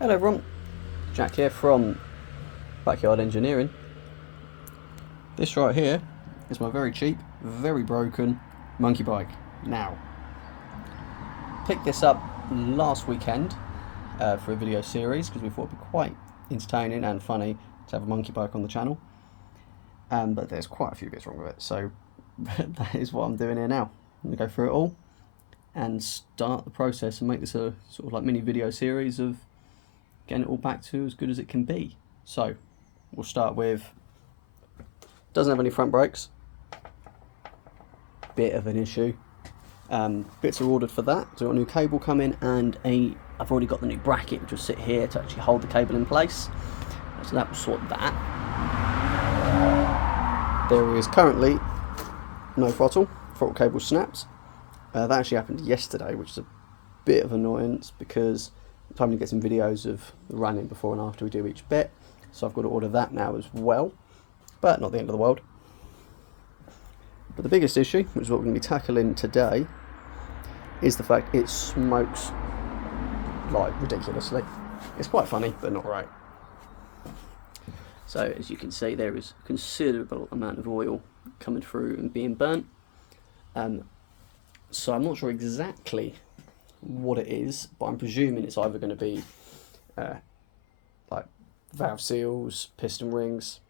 Hello everyone, Jack here from Backyard Engineering. This right here is my very cheap, very broken monkey bike. Now, picked this up last weekend for a video series because we thought it'd be quite entertaining and funny to have a monkey bike on the channel. But there's quite a few bits wrong with it, so that is what I'm doing here now. I'm going to go through it all and start the process and make this a sort of like mini video series of getting it all back to as good as it can be. So we'll start with, doesn't have any front brakes, bit of an issue. Bits are ordered for that, so I've got a new cable coming and I've already got the new bracket which will sit here to actually hold the cable in place, so that will sort that. There is currently no throttle cable snaps. That actually happened yesterday, which is a bit of annoyance because I'm trying to get some videos of the running before and after we do each bit, so I've got to order that now as well, but not the end of the world. But the biggest issue, which is what we're going to be tackling today, is the fact it smokes like ridiculously. It's quite funny, but not right. So as you can see, there is a considerable amount of oil coming through and being burnt. So I'm not sure exactly what it is, but I'm presuming it's either going to be like valve seals, piston rings,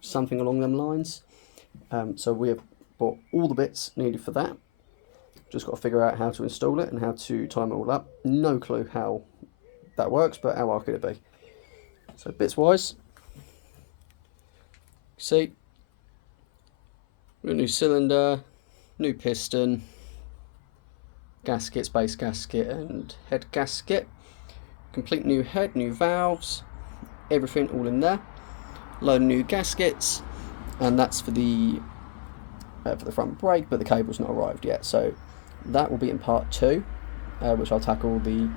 something along them lines. So we have bought all the bits needed for that. Just got to figure out how to install it and how to time it all up. No clue how that works, but how hard could it be? So bits wise, see, we've got a new cylinder, new piston, gaskets, base gasket and head gasket, complete new head, new valves, everything all in there, load of new gaskets, and that's for the front brake, but the cable's not arrived yet, so that will be in part 2, which I'll tackle the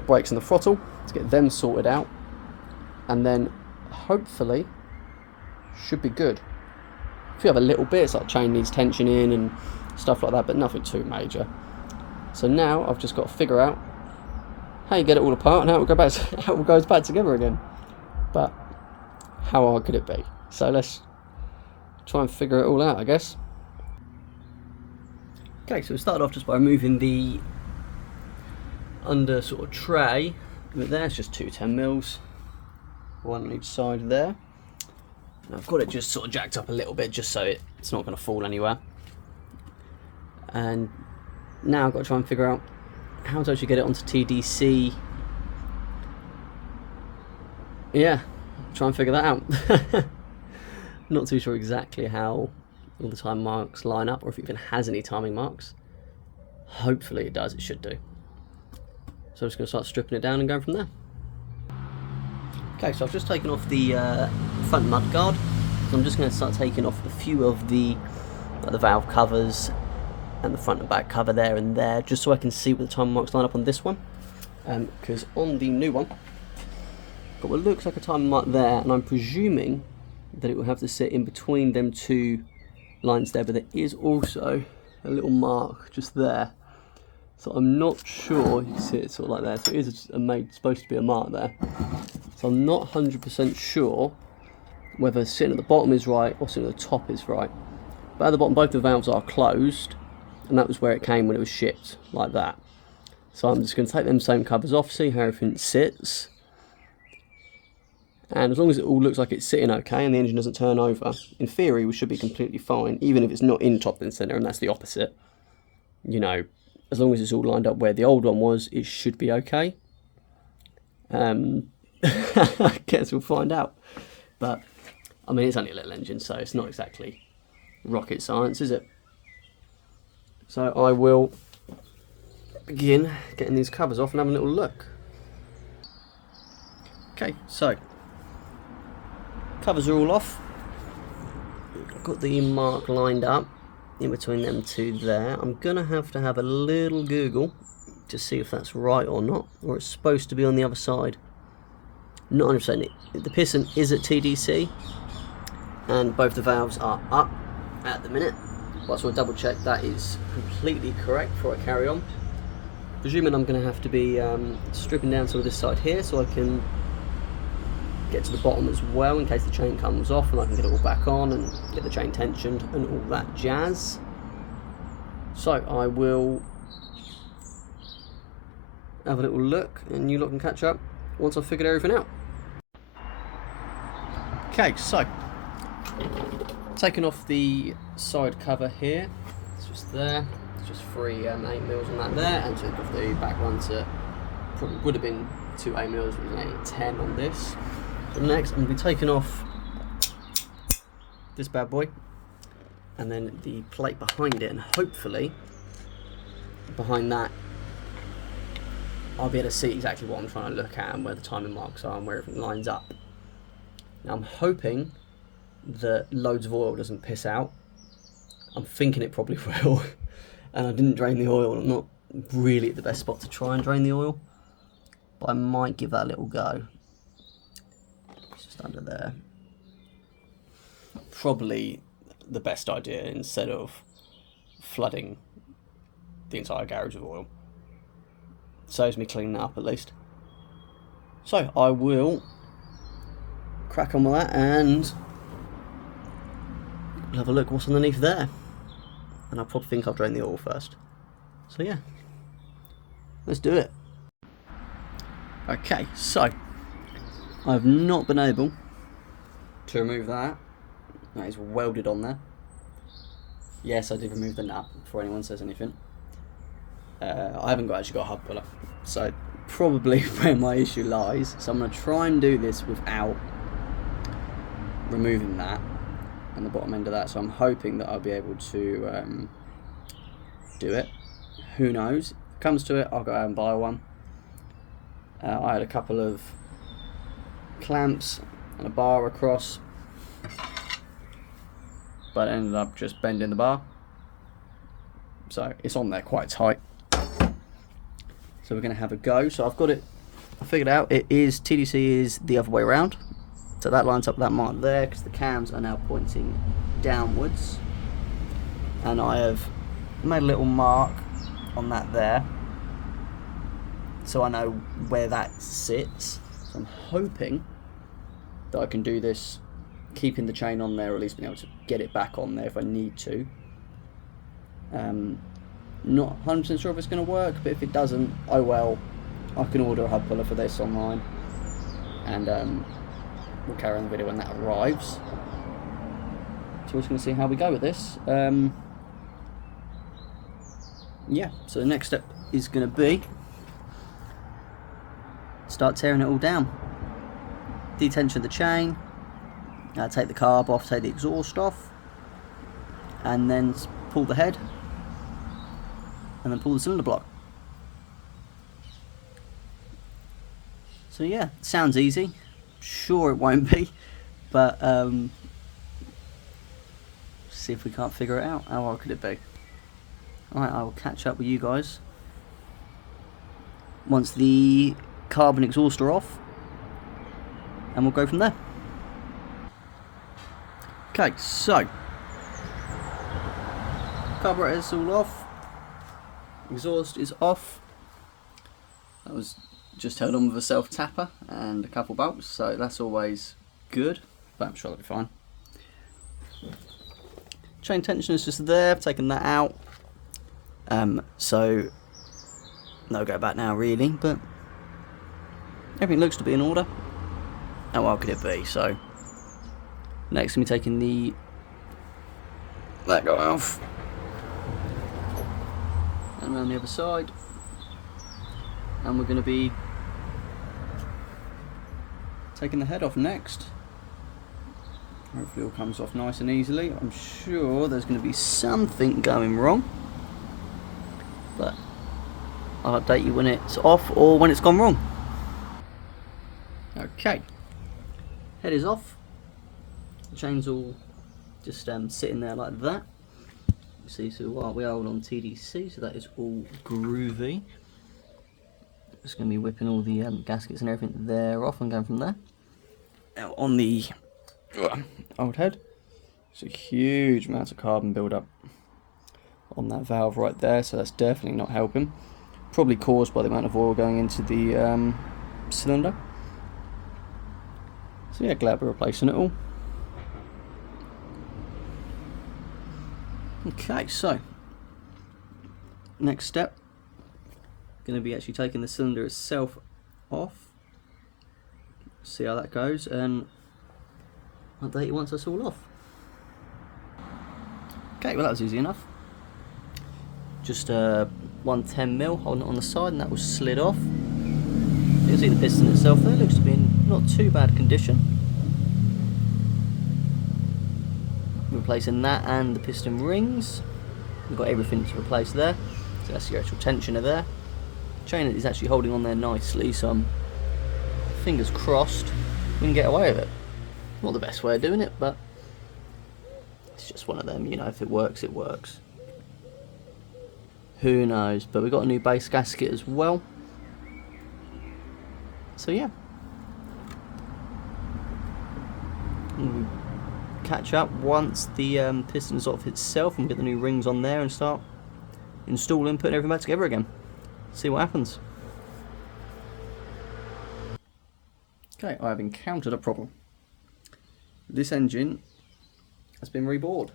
brakes and the throttle to get them sorted out, and then hopefully should be good. A few other little bits like chain needs tensioning and stuff like that, but nothing too major. So now I've just got to figure out how you get it all apart and how it goes back together again. But how hard could it be? So let's try and figure it all out, I guess. Okay, so we started off just by removing the under sort of tray. But there's just 2 10mm, one on each side there. And I've got it just sort of jacked up a little bit just so it's not going to fall anywhere. And now I've got to try and figure out how to actually get it onto TDC. Yeah, try and figure that out. Not too sure exactly how all the time marks line up, or if it even has any timing marks. Hopefully it does, it should do. So I'm just going to start stripping it down and going from there. Okay, so I've just taken off the front mud guard. So I'm just going to start taking off a few of the valve covers and the front and back cover there and there, just so I can see where the time marks line up on this one. Because on the new one, got what looks like a time mark there, and I'm presuming that it will have to sit in between them 2 lines there, but there is also a little mark just there. So I'm not sure, you can see it sort of like there, so it is supposed to be a mark there. So I'm not 100% sure whether sitting at the bottom is right or sitting at the top is right. But at the bottom both the valves are closed, and that was where it came when it was shipped, like that. So I'm just going to take them same covers off, see how everything sits. And as long as it all looks like it's sitting okay and the engine doesn't turn over, in theory we should be completely fine, even if it's not in top and centre, and that's the opposite. You know, as long as it's all lined up where the old one was, it should be okay. I guess we'll find out. But, I mean, it's only a little engine, so it's not exactly rocket science, is it? So I will begin getting these covers off and have a little look. Okay, so covers are all off. I've got the mark lined up in between them 2 there. I'm gonna have to have a little Google to see if that's right or not, or it's supposed to be on the other side. Not 100%. The piston is at TDC and both the valves are up at the minute, but I will double check that is completely correct before I carry on. presuming I'm going to have to be stripping down some of this side here so I can get to the bottom as well in case the chain comes off, and I can get it all back on and get the chain tensioned and all that jazz. So I will have a little look and you lot can catch up once I've figured everything out. Okay, so taking off the side cover here, it's just there, it's just 3 8mm on that there, and took off the back one to, probably would have been 2 8mm, it was an 8-10 on this. So next I'm going to be taking off this bad boy and then the plate behind it, and hopefully behind that I'll be able to see exactly what I'm trying to look at and where the timing marks are and where everything lines up. Now I'm hoping that loads of oil doesn't piss out. I'm thinking it probably will. And I didn't drain the oil. I'm not really at the best spot to try and drain the oil, but I might give that a little go. It's just under there. Probably the best idea instead of flooding the entire garage with oil. Saves me cleaning it up at least. So I will crack on with that and we'll have a look what's underneath there. And I probably think I'll drain the oil first. So yeah, let's do it. Okay, so I've not been able to remove that. That is welded on there. Yes, I did remove the nut before anyone says anything. I haven't actually got a hub puller, so probably where my issue lies. So I'm going to try and do this without removing that and the bottom end of that. So I'm hoping that I'll be able to do it. Who knows? If it comes to it, I'll go out and buy one. I had a couple of clamps and a bar across, but I ended up just bending the bar. So it's on there quite tight. So we're going to have a go. So I've got it, I figured out it is, TDC is the other way around. So that lines up with that mark there because the cams are now pointing downwards. And I have made a little mark on that there, so I know where that sits. So I'm hoping that I can do this keeping the chain on there, or at least being able to get it back on there if I need to. Not 100% sure if it's going to work, but if it doesn't, oh well, I can order a hub puller for this online, and we'll carry on the video when that arrives. So we're just going to see how we go with this. Yeah, so the next step is going to be start tearing it all down. Detension of the chain, take the carb off, take the exhaust off, and then pull the head, and then pull the cylinder block. So yeah, sounds easy. Sure it won't be, but see if we can't figure it out. How hard could it be? Alright, I will catch up with you guys once the carbon exhaust are off, and we'll go from there. Okay, so carburetor is all off, exhaust is off. That was just held on with a self tapper and a couple bolts, so that's always good, but I'm sure that'll be fine. Chain tension is just there, I've taken that out. So no go back now really, but everything looks to be in order. How well could it be? So next, I'm taking that guy off, and around the other side, and we're going to be taking the head off next. Hopefully it all comes off nice and easily. I'm sure there's going to be something going wrong, but I'll update you when it's off or when it's gone wrong. Okay, head is off. The chain's all just sitting there like that. You see, so while we are on TDC, so that is all groovy. Just going to be whipping all the gaskets and everything there off and going from there. Now on the old head, there's a huge amount of carbon build up on that valve right there, so that's definitely not helping. probably caused by the amount of oil going into the cylinder. So yeah, glad we're replacing it all. Okay, so next step, going to be actually taking the cylinder itself off, see how that goes, and update you once that's all off. Okay, well that was easy enough. Just 110mm holding it on the side, and that was slid off. You can see the piston itself there, looks to be in not too bad condition. Replacing that and the piston rings. We've got everything to replace there. So that's your actual tensioner there. Chain is actually holding on there nicely, so I'm fingers crossed we can get away with it. Not the best way of doing it, but it's just one of them, you know, if it works, it works. Who knows? But we've got a new base gasket as well. So yeah. We'll catch up once the piston's off itself and get the new rings on there and start installing, putting everything back together again. See what happens. Okay, I have encountered a problem. This engine has been rebored.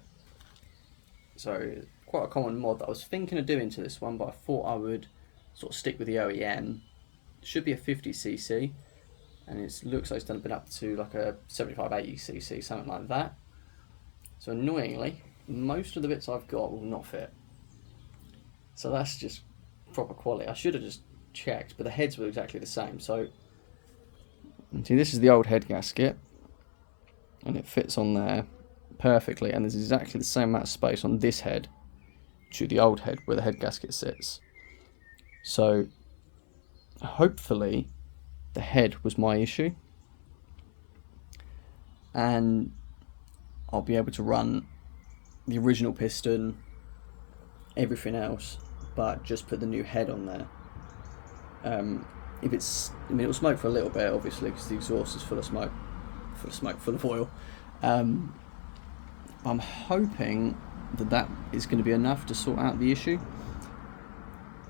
So quite a common mod that I was thinking of doing to this one, but I thought I would sort of stick with the OEM. It should be a 50cc, and it looks like it's been up to like a 75-80cc, something like that. So annoyingly, most of the bits I've got will not fit. So that's just proper quality. I should have just checked, but the heads were exactly the same. So see, this is the old head gasket, and it fits on there perfectly, and there's exactly the same amount of space on this head to the old head where the head gasket sits. So hopefully the head was my issue, and I'll be able to run the original piston, everything else, but just put the new head on there. If it's, I mean, it'll smoke for a little bit, obviously, because the exhaust is full of smoke, full of oil. I'm hoping that that is going to be enough to sort out the issue,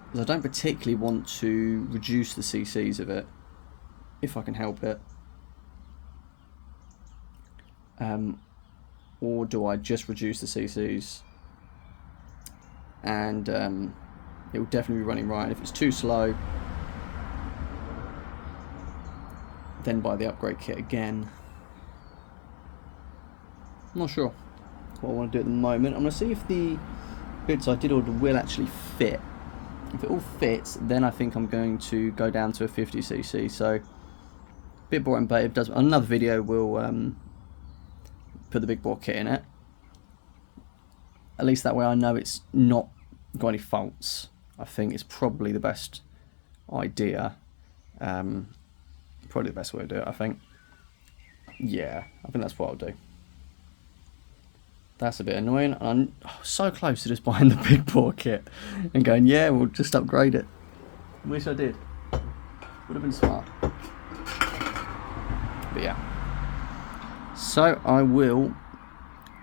because I don't particularly want to reduce the CCs of it, if I can help it. Or do I just reduce the CCs and it will definitely be running right. If it's too slow, then buy the upgrade kit again. I'm not sure what I want to do at the moment. I'm going to see if the bits I did order will actually fit. If it all fits, then I think I'm going to go down to a 50cc. So, bit boring, but it does. Another video will put the big bore kit in it. At least that way I know it's not got any faults. I think it's probably the best idea. Probably the best way to do it, I think. Yeah, I think that's what I'll do. That's a bit annoying. I'm so close to just buying the big bore kit and going, yeah, we'll just upgrade it. Wish I did. Would have been smart. But yeah. So I will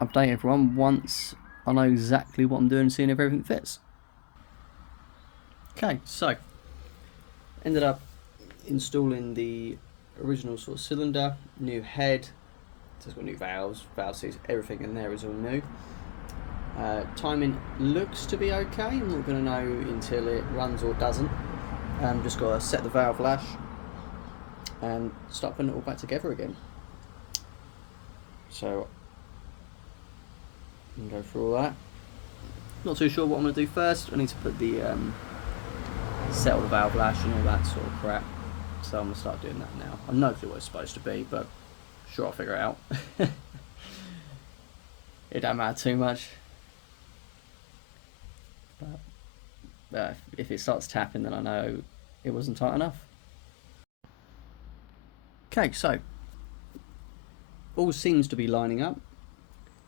update everyone once I know exactly what I'm doing and seeing if everything fits. Okay, so ended up installing the original sort of cylinder, new head, so it's got new valves, valve seats, everything in there is all new. Timing looks to be okay. I'm not going to know until it runs or doesn't. Just got to set the valve lash and start putting it all back together again. So we can go through all that. Not too sure what I'm going to do first. I need to put the settle the valve lash and all that sort of crap. So I'm going to start doing that now. I have no clue what it's supposed to be, but sure, I'll figure it out. It don't matter too much. But if it starts tapping, then I know it wasn't tight enough. Okay, so all seems to be lining up.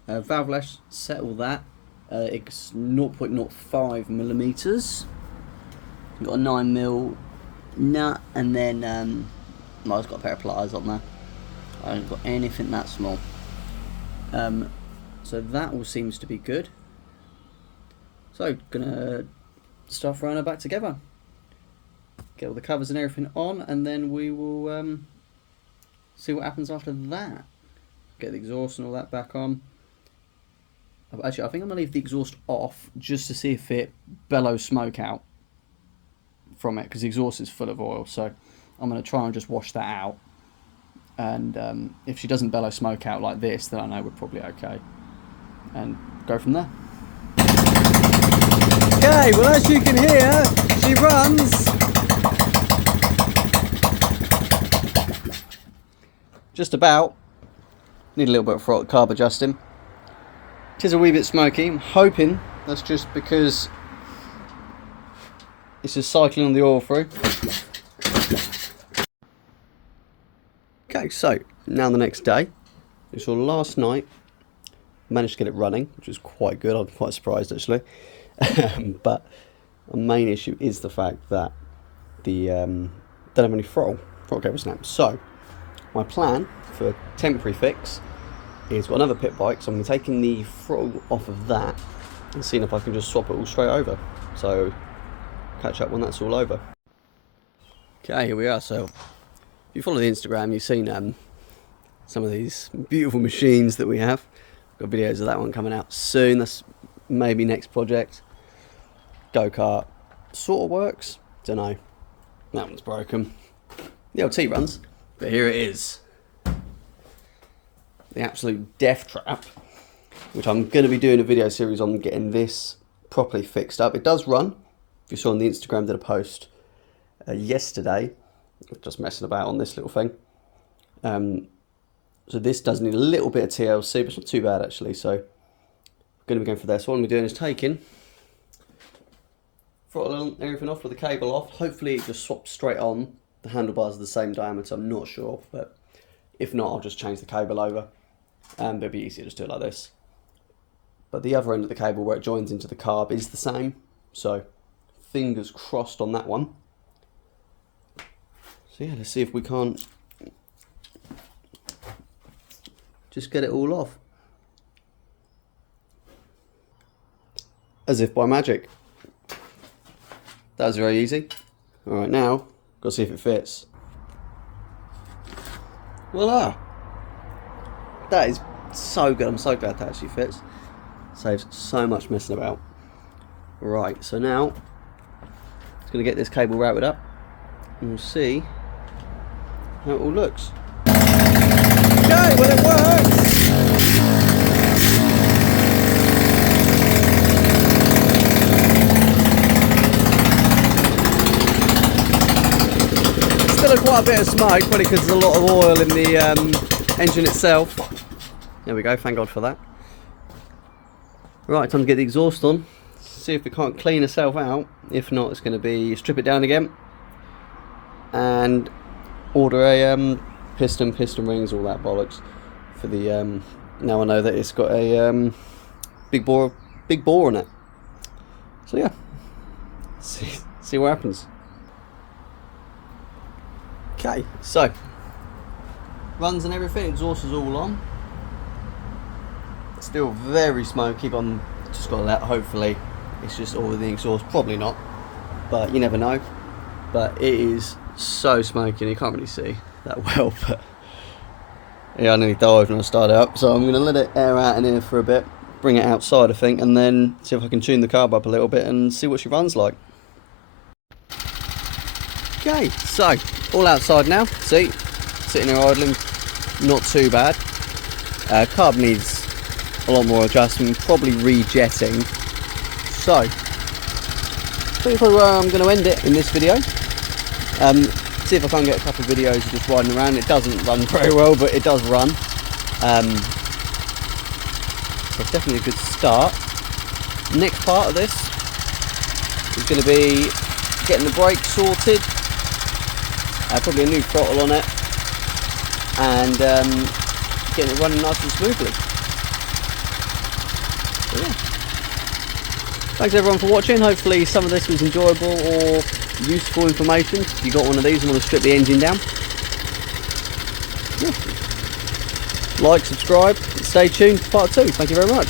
Valve lash, settle that. It's 0.05 millimeters. You've got a 9mm nut, and then well, I've got a pair of pliers on there. I haven't got anything that small. So that all seems to be good. So gonna start throwing it back together. get all the covers and everything on, and then we will see what happens after that. Get the exhaust and all that back on. Actually, I think I'm going to leave the exhaust off just to see if it bellows smoke out from it, because the exhaust is full of oil. So I'm going to try and just wash that out. And if she doesn't bellow smoke out like this, then I know we're probably okay. And go from there. Okay, well, as you can hear, she runs. Just about. Need a little bit of throttle carb adjusting. It is a wee bit smoky. I'm hoping that's just because it's just cycling the oil through. Okay, so now the next day. We saw last night, managed to get it running, which was quite good. I'm quite surprised actually. But the main issue is the fact that the don't have any throttle cable snaps. So my plan for a temporary fix is got another pit bike, so I'm taking the throttle off of that and seeing if I can just swap it all straight over. So catch up when that's all over. Okay, here we are. So if you follow the Instagram, you've seen some of these beautiful machines that we have. Got videos of that one coming out soon. That's maybe next project. Go-kart sort of works. Don't know. That one's broken. The LT runs, but here it is. The absolute death trap, which I'm going to be doing a video series on getting this properly fixed up. It does run. If you saw on the Instagram, did a post yesterday, just messing about on this little thing. So this does need a little bit of TLC, but it's not too bad actually. So I'm going to be going for this. So what I'm doing is taking throttle and everything off with the cable off. Hopefully it just swaps straight on. The handlebars are the same diameter. I'm not sure, but if not, I'll just change the cable over. And it'll be easier to do it like this. But the other end of the cable where it joins into the carb is the same. So fingers crossed on that one. So yeah, let's see if we can't just get it all off. As if by magic. That was very easy. Alright, now, gotta see if it fits. Voila! That is so good. I'm so glad that actually fits. Saves so much messing about. Right, so now it's going to get this cable routed up and we'll see how it all looks. Okay, well it works! Still quite a bit of smoke, probably because there's a lot of oil in the engine itself. There we go, thank God for that. Right, time to get the exhaust on. See if we can't clean herself out. If not, it's going to be strip it down again and order a piston rings, all that bollocks for the. Now I know that it's got a big bore on it. So yeah, see what happens. Okay, so runs and everything, exhaust is all on. Still very smoky, but I'm just got to let, hopefully it's just all the exhaust, probably not, but you never know. But it is so smoky and you can't really see that well, but yeah, I nearly died when I started up, so I'm going to let it air out in here for a bit, bring it outside I think, and then see if I can tune the carb up a little bit and see what she runs like. Okay, so all outside now, see, sitting here idling, not too bad. Carb needs a lot more adjustment, probably rejetting. So I think probably where I'm going to end it in this video. See if I can get a couple of videos of just riding around. It doesn't run very well, but it does run. So it's definitely a good start. Next part of this is going to be getting the brakes sorted, probably a new throttle on it, and getting it running nice and smoothly. So yeah. Thanks everyone for watching. Hopefully some of this was enjoyable or useful information. If you got one of these and want to strip the engine down, yeah. Like, subscribe, stay tuned for part 2. Thank you very much.